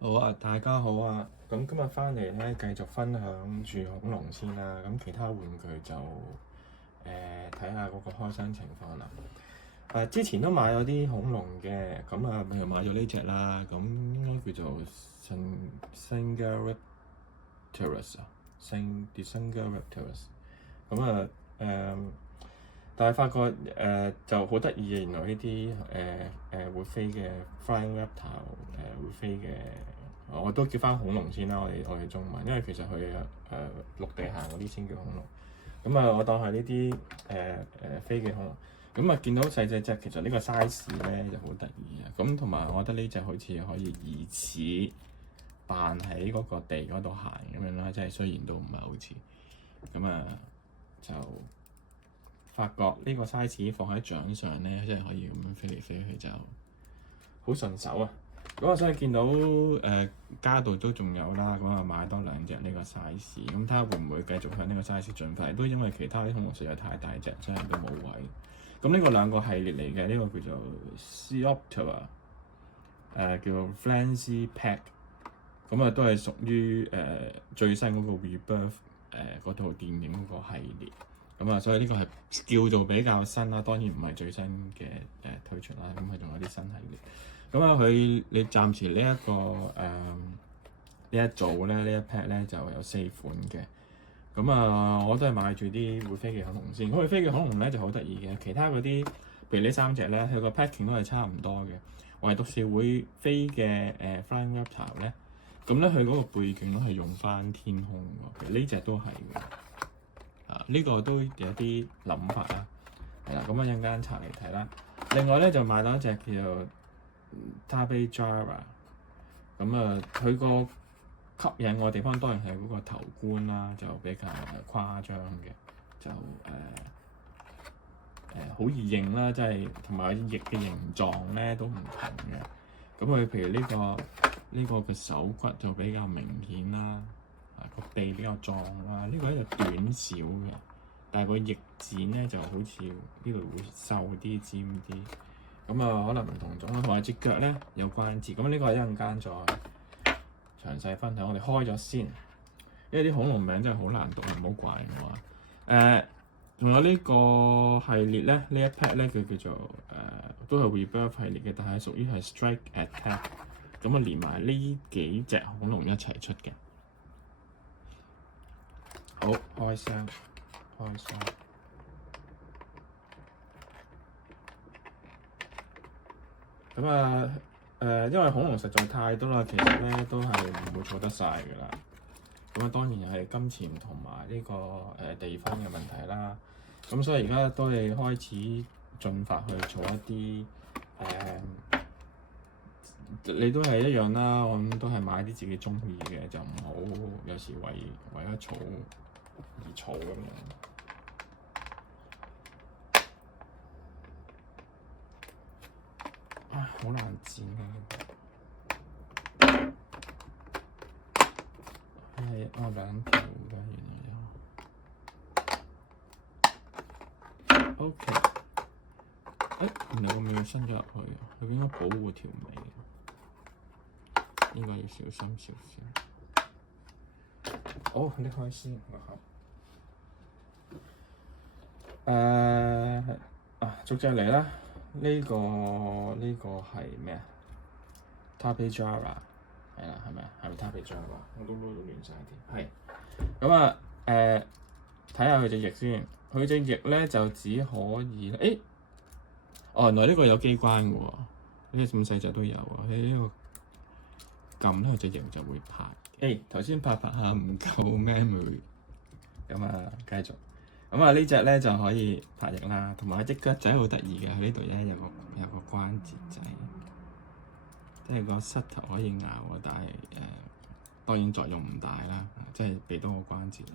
好啊，大家好啊！咁今日翻嚟咧，繼續分享住恐龍先啦。咁其他玩具就睇下嗰個開箱情況啦。之前都買咗啲恐龍嘅，咁又買咗呢隻啦。咁應該叫做 Singaraptorus 啊，Singaraptorus。咁但係發覺就好得意嘅，原來呢啲會飛嘅 Flying Raptor 會飛嘅，我都叫翻恐龍先啦。我哋中文，因為其實佢陸地行嗰啲先叫恐龍。咁我當係呢啲飛嘅恐龍。咁見到細隻隻，其實呢個 size 咧就好得意啊。咁同埋我覺得呢隻好似可以疑似扮喺嗰個地嗰度行咁樣啦，即係雖然都唔係好似。就發覺呢個 size 放喺掌上咧，即係可以咁樣飛嚟飛去就好順手啊！咁所以見到加度都仲有啦，咁買多兩隻呢個 size，咁睇下會唔會繼續向呢個 size 進發？都因為其他啲恐龍實在太大隻，真係都冇位。咁呢個兩個系列嚟嘅，呢個叫做 Coleoptera，叫做 Flancy Pack，咁都係屬於最新嗰個 Rebirth 嗰套電影嗰個系列。所以呢個係叫做比較新啦，當然唔係最新嘅推出啦。咁佢仲有啲新系列。你暫時呢一個呢一組咧，呢一 pack 咧就有4款嘅。我都係買住啲會飛嘅恐龍先。會飛嘅恐龍咧就好得意嘅，其他嗰啲譬如呢3隻咧，佢個 packing 都係差唔多嘅。唯獨是會飛嘅Flying Raptor 咧，咁咧佢嗰個背景都係用翻天空喎。其實呢隻都係嘅。呢個都有啲諗法啦，係啦，咁一陣間拆嚟睇啦。另外咧就買到一隻叫做 Tabejara，佢個吸引我地方當然係嗰個頭冠啦，就比較誇張嘅，就好易認啦，即係同埋翼嘅形狀咧都唔同嘅。咁佢譬如呢個嘅手骨就比較明顯啦。個鼻比較壯啦，呢個咧就短小嘅，但係個翼展咧就好似呢度會瘦啲、尖啲，可能唔同種啦。同埋隻腳咧有關節，呢個一陣間再詳細分享。我哋開咗先，因為啲恐龍名真係好難讀，唔好怪我啊。仲有呢個系列咧，呢一 pack 咧佢叫做都係 Rebirth 系列嘅，但係屬於係 Strike Attack，連埋呢幾隻恐龍一齊出嘅。好，開箱。因為恐龍實在太多啦，其實咧都係唔會儲得晒㗎啦。當然係金錢同埋呢個地方嘅問題啦。所以而家都係開始進發去儲一啲你都係一樣啦。我諗都係買啲自己中意嘅，就唔好有時為咗儲而儲咁樣。好難剪啊！係兩條嘅，原來有。OK，原來個尾伸咗入去，佢應該保護條尾，應該要小心少少。好，你開先，逐隻嚟啦。呢個係咩啊 ？Tabejara 係啦，係咪啊？係咪 Tabejara？我都撈到亂晒啲。係。睇下佢隻翼先。佢隻翼咧就只可以原來呢個有機關嘅喎。呢啲咁細隻都有啊。呢個撳咧，佢隻翼就會拍。頭先拍下唔夠 memory。繼續。呢隻咧就可以拍翼啦，同埋隻腳仔好得意嘅，佢呢度咧有個關節仔，即係個膝頭可以咬啊，但係當然作用唔大啦，即係俾多個關節嚟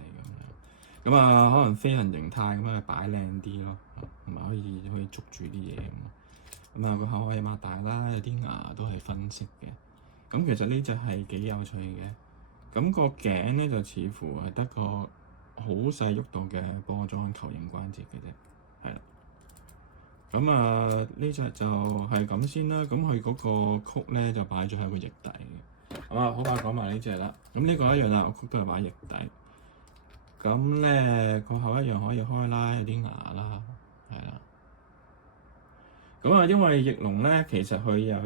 咁樣。可能飛行形態擺靚啲咯，同埋可以捉住啲嘢咁。個口可以擘大啦，有啲牙都係分色嘅。其實呢隻係幾有趣嘅。個頸咧就似乎係得個好細喐到嘅波狀球形關節嘅啫，係啦。呢隻就係咁先啦。佢嗰個曲咧就擺咗喺個翼底嘅。好快講埋呢隻啦。咁呢個一樣啦，我都係擺翼底。咁咧個口一樣可以開啦，有啲牙啦，係啦。咁啊，因為翼龍咧，其實佢有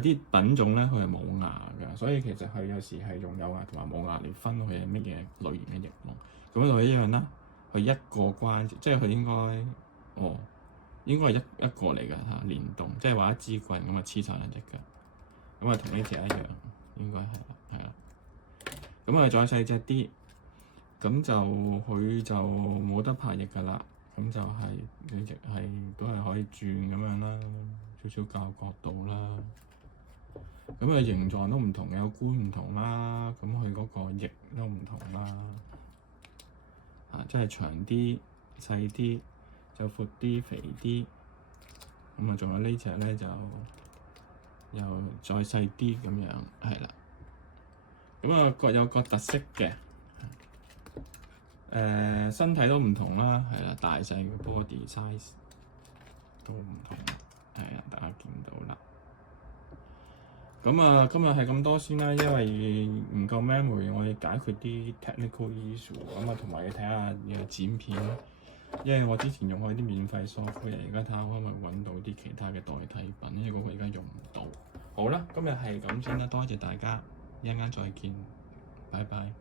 啲品種咧，佢係冇牙㗎，所以其實佢有時係用有牙同埋冇牙嚟分佢係乜嘢類型嘅翼龍。咁就一樣啦，佢一個關節，即係佢應該係一個嚟㗎嚇，連動，即係話一支棍咁啊黐晒兩隻腳。咁啊，同呢隻一樣，應該係啦。咁啊，再細隻啲，咁就佢就冇得拍翼㗎啦。咁就係你亦係都係可以轉咁樣啦，少少較角度啦。咁佢形狀都唔同，有冠唔同啦。咁佢嗰個翼都唔同啦。即係長啲、細啲、就闊啲、肥啲。咁啊，仲有呢隻咧就又再細啲咁樣，係啦。咁啊，各有各特色嘅。身體都唔同啦，係啦，大細嘅 body size 都唔同，係啊，大家見到啦。咁啊，今日係咁多先啦，因為唔夠 memory，我要解決啲 technical issue，咁啊，同埋要睇下要剪片，因為我之前用開啲免費 software，而家睇下可唔可以揾到啲其他嘅代替品，因為嗰個而家用唔到。好啦，今日係咁先啦，多謝大家，一陣間再見，拜拜。